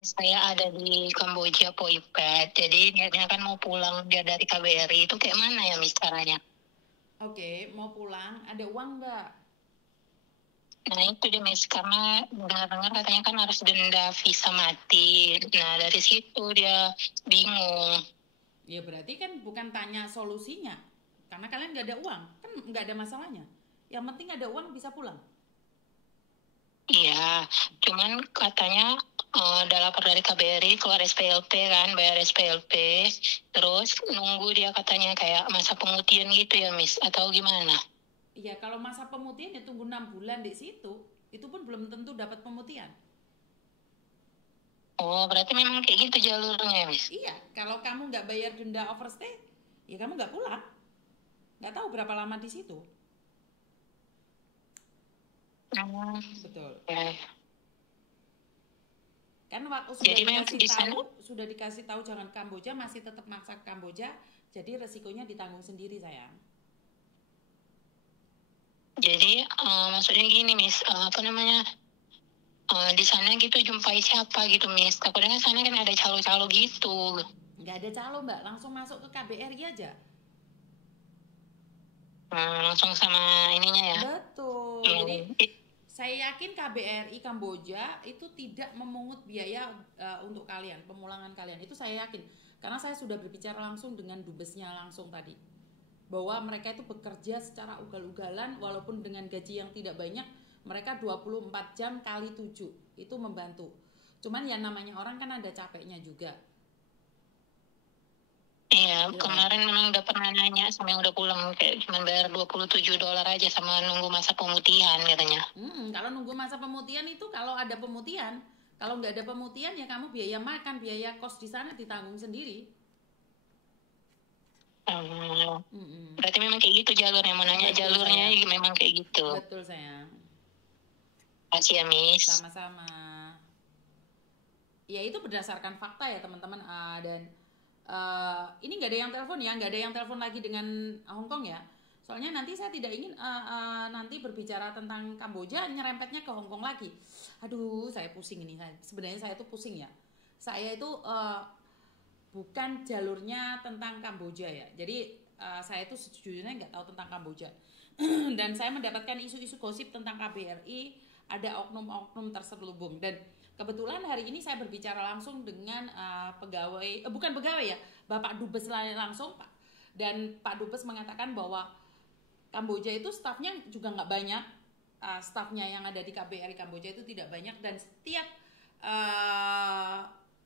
Saya ada di Kamboja Poipet, jadi dia kan mau pulang dia dari KBRI itu kayak mana ya Miss caranya? Oke, mau pulang, ada uang nggak? Nah itu dia Miss, karena dengar-dengar katanya kan harus denda visa mati. Nah dari situ dia bingung. Ya berarti kan bukan tanya solusinya, karena kalian nggak ada uang, kan nggak ada masalahnya. Yang penting ada uang bisa pulang. Iya, cuman katanya udah lapor dari KBRI keluar SPLP kan, bayar SPLP, terus nunggu dia katanya kayak masa pemutihan gitu ya Miss, atau gimana? Iya, kalau masa pemutihan ya tunggu 6 bulan di situ, itu pun belum tentu dapat pemutihan. Oh berarti memang kayak gitu jalurnya ya Miss? Iya, kalau kamu nggak bayar denda overstay, ya kamu nggak pulang. Nggak tahu berapa lama di situ. Hmm, Betul. ya. Kan waktu Jadi memang di sana. sudah dikasih tahu jangan Kamboja, masih tetap maksa Kamboja, jadi resikonya ditanggung sendiri sayang. Jadi maksudnya gini Miss, apa namanya, di sana gitu jumpai siapa gitu Miss? Takutnya kan sana kan ada calo-calo gitu. Nggak ada calo mbak, langsung masuk ke KBRI aja. Langsung sama ininya ya. Betul. Jadi Hmm, saya yakin KBRI Kamboja itu tidak memungut biaya untuk kalian, pemulangan kalian. Itu saya yakin. Karena saya sudah berbicara langsung dengan dubesnya langsung tadi. Bahwa mereka itu bekerja secara ugal-ugalan walaupun dengan gaji yang tidak banyak, mereka 24 jam kali 7 itu membantu. Cuman ya namanya orang kan ada capeknya juga. iya, Gitu kan? kemarin memang udah pernah nanya sama yang udah pulang kayak cuma bayar $27 aja sama nunggu masa pemutihan katanya. Kalau nunggu masa pemutihan itu kalau ada pemutihan, kalau nggak ada pemutihan ya kamu biaya makan, biaya kos di sana ditanggung sendiri. Hmm, Mm-mm. berarti memang kayak gitu jalurnya. Mau nanya Betul jalurnya sayang, memang kayak gitu. betul sayang. Kasih ya Miss. Sama-sama. Ya itu berdasarkan fakta ya teman-teman. Dan ini nggak ada yang telepon ya, nggak ada yang telepon lagi dengan Hong Kong ya. Soalnya nanti saya tidak ingin nanti berbicara tentang Kamboja nyerempetnya ke Hong Kong lagi. Aduh, saya pusing ini. Sebenarnya saya itu pusing ya. Saya itu bukan jalurnya tentang Kamboja ya. Jadi saya itu sejujurnya nggak tahu tentang Kamboja. Dan saya mendapatkan isu-isu gosip tentang KBRI, ada oknum-oknum terselubung. Dan kebetulan hari ini saya berbicara langsung dengan pegawai, bukan pegawai ya, Bapak Dubes langsung Pak. Dan Pak Dubes mengatakan bahwa Kamboja itu stafnya juga nggak banyak, stafnya yang ada di KBRI Kamboja itu tidak banyak, dan setiap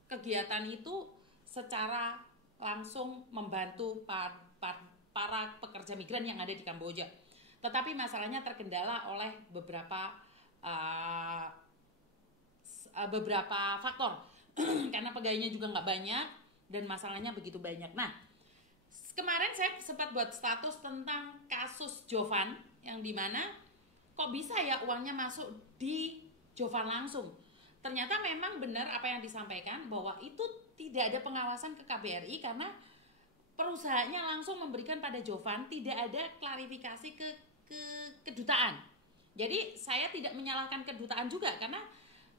kegiatan itu secara langsung membantu para pekerja migran yang ada di Kamboja. Tetapi masalahnya terkendala oleh uh, beberapa faktor karena pegawainya juga nggak banyak dan masalahnya begitu banyak. Nah, kemarin saya sempat buat status tentang kasus Jovan yang dimana kok bisa ya uangnya masuk di Jovan langsung. Ternyata memang benar apa yang disampaikan bahwa itu tidak ada pengawasan ke KBRI karena perusahaannya langsung memberikan pada Jovan, tidak ada klarifikasi ke kedutaan. Jadi saya tidak menyalahkan kedutaan juga karena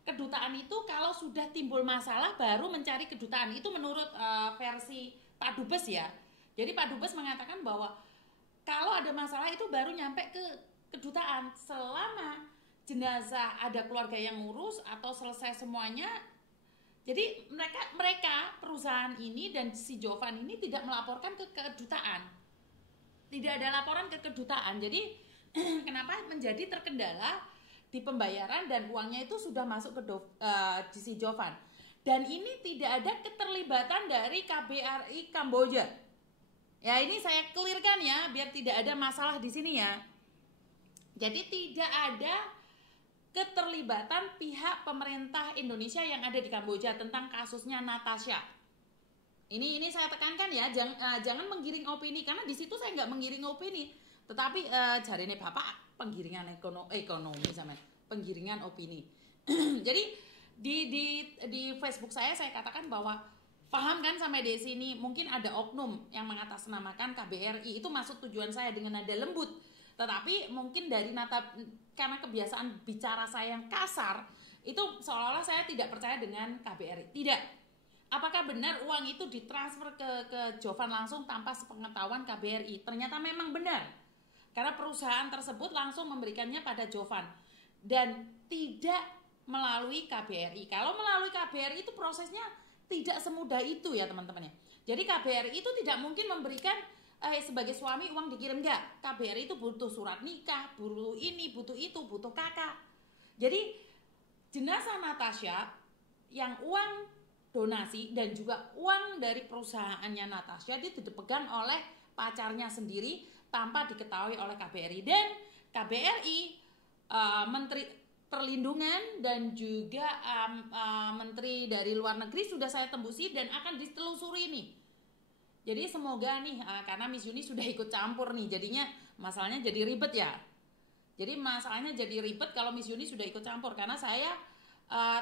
kedutaan itu kalau sudah timbul masalah baru mencari kedutaan. Itu menurut versi Pak Dubes ya. Jadi Pak Dubes mengatakan bahwa kalau ada masalah itu baru nyampe ke kedutaan. Selama jenazah ada keluarga yang ngurus atau selesai semuanya, jadi mereka perusahaan ini dan si Jovan ini tidak melaporkan ke kedutaan. Tidak ada laporan ke kedutaan. Jadi kenapa menjadi terkendala di pembayaran dan uangnya itu sudah masuk ke di si Jovan. Dan ini tidak ada keterlibatan dari KBRI Kamboja. Ya ini saya clearkan ya biar tidak ada masalah di sini ya. Jadi tidak ada keterlibatan pihak pemerintah Indonesia yang ada di Kamboja tentang kasusnya Natasha. Ini saya tekankan ya, jangan menggiring opini karena di situ saya nggak menggiring opini, tetapi jarine bapak penggiringan ekonomi sama penggiringan opini. Jadi di Facebook saya katakan bahwa paham kan sampai di sini mungkin ada oknum yang mengatasnamakan KBRI, itu masuk tujuan saya dengan nada lembut, tetapi mungkin dari karena kebiasaan bicara saya yang kasar Itu seolah-olah saya tidak percaya dengan KBRI. Tidak. Apakah benar uang itu ditransfer ke Jovan langsung tanpa sepengetahuan KBRI? Ternyata memang benar. Karena perusahaan tersebut langsung memberikannya pada Jovan dan tidak melalui KBRI. Kalau melalui KBRI itu prosesnya tidak semudah itu ya teman-teman ya. Jadi KBRI itu tidak mungkin memberikan sebagai suami uang dikirim, enggak. KBRI itu butuh surat nikah, butuh ini, butuh itu, butuh kakak. Jadi jenazah Natasha yang uang donasi dan juga uang dari perusahaannya Natasha itu dipegang oleh pacarnya sendiri tanpa diketahui oleh KBRI. Dan KBRI, Menteri Perlindungan dan juga Menteri dari Luar Negeri sudah saya tembusi dan akan ditelusuri nih. Jadi semoga nih, karena Miss Yuni sudah ikut campur nih, jadinya masalahnya jadi ribet ya. Jadi masalahnya jadi ribet kalau Miss Yuni sudah ikut campur, karena saya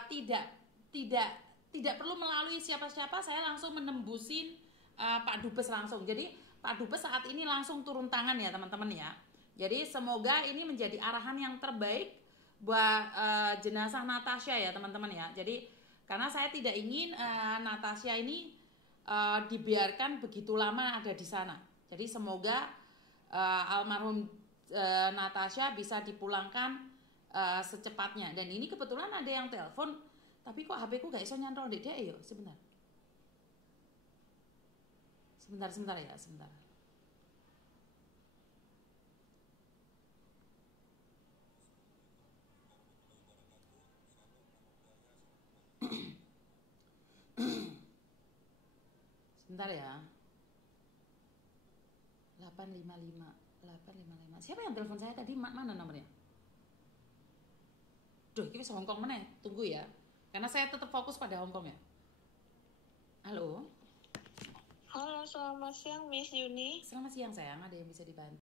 tidak perlu melalui siapa-siapa, saya langsung menembusin Pak Dubes langsung. Jadi Pak Dubes saat ini langsung turun tangan ya teman-teman ya. Jadi semoga ini menjadi arahan yang terbaik buat jenazah Natasha ya teman-teman ya. Jadi karena saya tidak ingin Natasha ini dibiarkan begitu lama ada di sana. Jadi semoga almarhum Natasha bisa dipulangkan secepatnya. Dan ini kebetulan ada yang telepon, tapi kok HP ku gak iso nyantol dek yo. Sebentar ya, sebentar. Sebentar ya. 855. Siapa yang telepon saya tadi? Mana nomornya? Duh, ini bisa Hongkong mana? Tunggu ya. Karena saya tetap fokus pada Hongkong ya. Halo. Halo, selamat siang Miss Yuni. Selamat siang sayang, ada yang bisa dibantu?